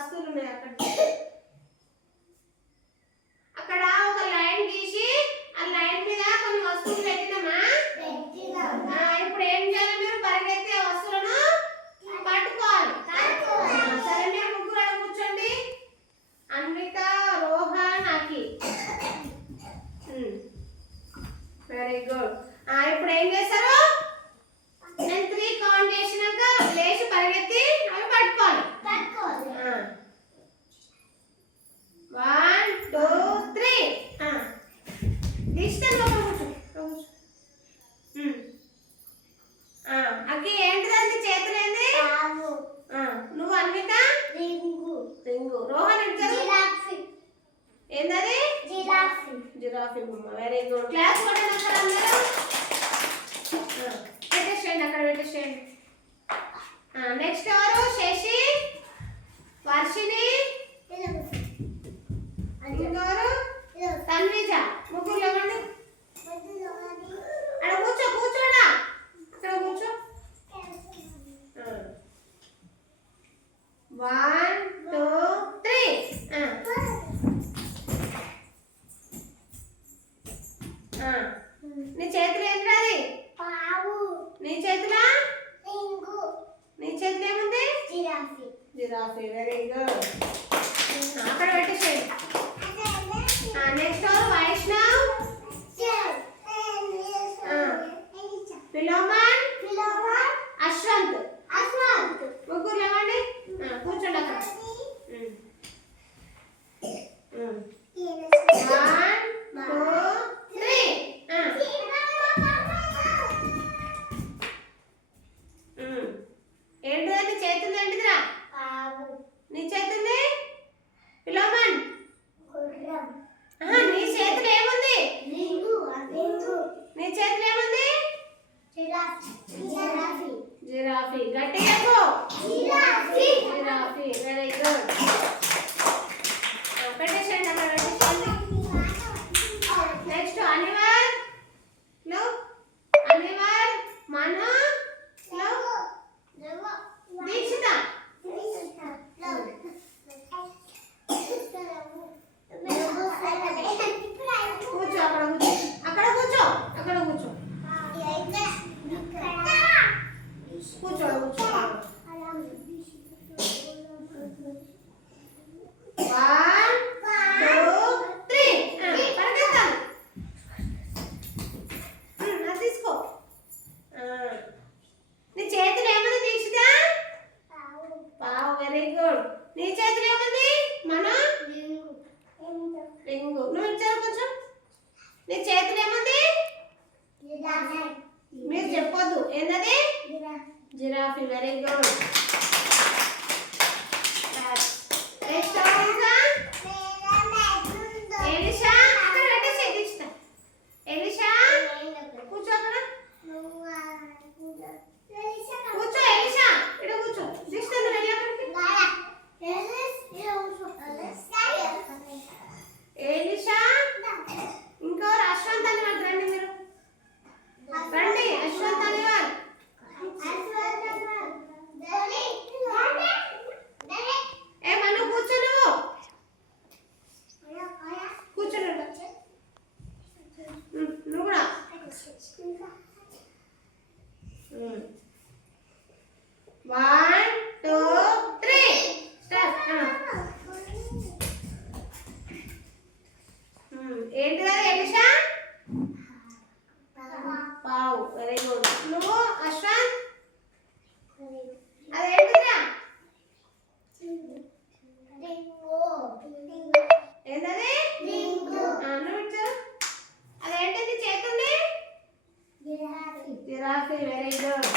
వస్తువులు ఉన్నాయి అక్కడ ఒక లైన్ గీసి ఆ లైన్ మీద కొన్ని వస్తువులు పెట్టినామా? ఇప్పుడు ఏం చేయాలి? మీరు పరిగెత్తి ఆ వస్తువులను పట్టుకోవాలి. సరే, మీరు ముగ్గురు అక్కడ కూర్చోండి. అన్విత, రోహన్, అఖి. Very good. ఇప్పుడు ఏం చేస్తారు? నేను 3 కౌంట్ చేసినాక లేచి పరిగెత్తి అవి పట్టుకోవాలి. 1 2 3. డిస్టెన్స్ కూర్చో. అక్కి ఏంటిది? అది చేతులు ఏంది? నువ్వు అన్విత? రింగు. రోహన్ ఏంటది? జిరాఫీ బొమ్మ. Very good. క్లాస్ కొట్టండి అక్కడ అందరూ. పెట్టేసేయండి, అక్కడ పెట్టేసేయండి. నెక్స్ట్ ఎవరు? శశి, వర్షిని, ఇంకెవరు? తన్విజ. ముగ్గురు లేవండి. అక్కడ కూర్చోడా, అక్కడ కూర్చో. 1 2 3. నీ చేతులు ఏంటి? అది నీ చేతులా? నీ చేతులు ఏముంది? జిరాఫీ. Very good. అక్కడ పెట్టేసేయండి. Next Vaishnav, Philemon, Ashwanth. ముగ్గురు లేవండి. కూర్చోండి అక్కడ. 1 2 3. ఏంటిదా? నీ చేతులు ఏంటిదిరా? నీ చేతులు ఫిలోమన్. నీ చేతులు ఏముంది? నీ చేతులు ఏముంది? జిరాఫీ. గట్టిగా జిరాఫీ. Very good. పెట్టేసేయండి, అక్కడ పెట్టేసేయండి. నెక్స్ట్ అనివర్, అనివర్, మను, దీక్షిత. కూర్చో, అక్కడ కూర్చో. అక్కడ కూర్చో. కూర్చో. 1 2 3. పరిగెత్తాలి. తీసుకో. నీ చేతులు ఏముంది దీక్షిత? పావు. Very good. నీ చేతులు ఏముంది? మన రింగు. నువ్వు ఇచ్చారు కొంచెం. నీ చేతులు ఏముంది? మీరు చెప్పొద్దు. ఏంటది? Giraffe. Very good. Next Elisha. అక్కడ పెట్టేసి దీక్షిత. ఎలిషా కూర్చో అక్కడ. కూర్చో ఎలిషా. ఇక్కడ కూర్చో. దీక్షిత వెళ్ళి అక్కడికి. ఎలిషా. ఇంకెవరు? అశ్వంత్ అని వాళ్ళు రండి. మీరు రండి. అశ్వంత్ అని వాళ్ళు. ఏమన్నా కూర్చో. నువ్వు కూర్చోండి. నువ్వు కూడా. 1 2 3. ఏంటిది? ఎలిషా పావు. Very good. నువ్వు అశ్వంత్? అదేంటిదిరా? ఏంటది? నువ్వు ఇచ్చారు. అదేంటిది చేతుంది? జిరాఫీ. Very good.